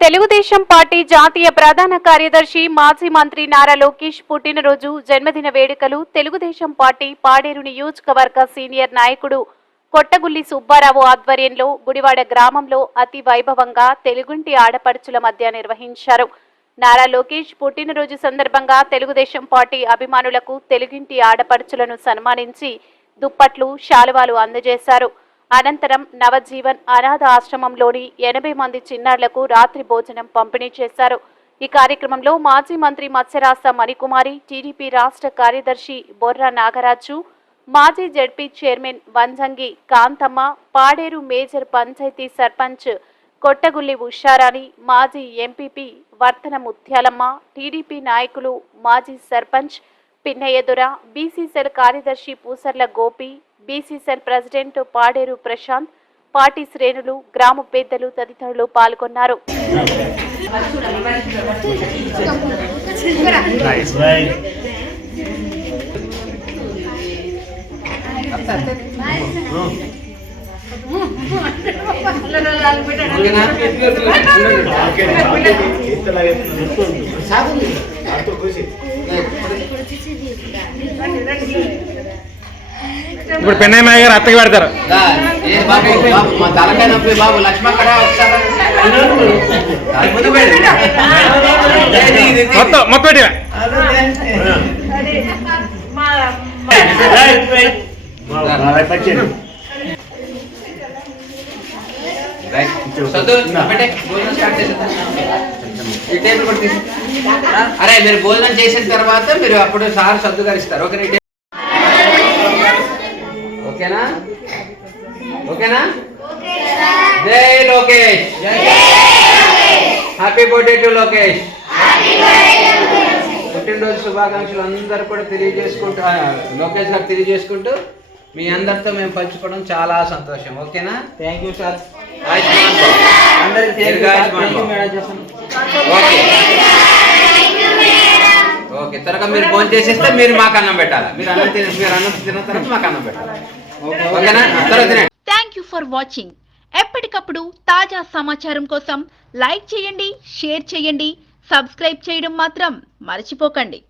Telugu Desam party జాతీయ ప్రధాన కార్యదర్శి మాజీ మంత్రి నారా లోకేష్ పుట్టినరోజు జన్మదిన వేడుకలు తెలుగుదేశం పార్టీ పాడేరు నియోజకవర్గ సీనియర్ నాయకుడు కొట్టగుల్లి సుబ్బారావు ఆధ్వర్యంలో గుడివాడ గ్రామంలో అతి వైభవంగా తెలుగుంటి ఆడపడుచుల మధ్య నిర్వహించారు. నారా లోకేష్ పుట్టినరోజు సందర్భంగా తెలుగుదేశం పార్టీ అభిమానులకు తెలుగింటి ఆడపడుచులను సన్మానించి దుప్పట్లు, శాలువాలు అందజేశారు. అనంతరం నవజీవన్ అనాథ ఆశ్రమంలోని 80 మంది చిన్నారులకు రాత్రి భోజనం పంపిణీ చేశారు. ఈ కార్యక్రమంలో మాజీ మంత్రి మత్స్యరాస మణికుమారి, టీడీపీ రాష్ట్ర కార్యదర్శి బొర్రా నాగరాజు, మాజీ ZP chairman Vanjangi Kanthamma, Paderu major panchayat sarpanch Kottagulli Usharani, మాజీ ఎంపీపీ వర్తన ముత్యాలమ్మ, టీడీపీ నాయకులు మాజీ సర్పంచ్ పిన్నయ్యదుర, బీసీసీఎల్ కార్యదర్శి Pusarla Gopi, BCCL president Paderu Prashanth, party శ్రేణులు, గ్రామ పెద్దలు తదితరులు పాల్గొన్నారు. ఇప్పుడు పెన్నయ్య గారు అత్తకి పెడతారు. మొత్తం అరే మీరు భోజనం చేసిన తర్వాత మీరు అప్పుడు సార్ సద్దు గారు ఇస్తారు. ఓకేనా? ఓకేనా? జై Lokesh, happy birthday to Lokesh. పుట్టినరోజు శుభాకాంక్షలు అందరూ కూడా తెలియజేసుకుంటూ, లోకేష్ గారు తెలియజేసుకుంటూ మీ అందరితో మేము పంచుకోవడం చాలా సంతోషం. ఓకేనా? Thank you sir. ఓకే, త్వరగా మీరు ఫోన్ చేసేస్తే మీరు మాకు అన్నం పెట్టాలి. మీరు అన్నం తిన్న తర్వాత మాకు అన్నం పెట్టాలి. ఓకేనా? Thank you for watching. ఎప్పటికప్పుడు తాజా సమాచారం కోసం లైక్ చేయండి, షేర్ చేయండి, సబ్స్క్రైబ్ చేయడం మాత్రం మర్చిపోకండి.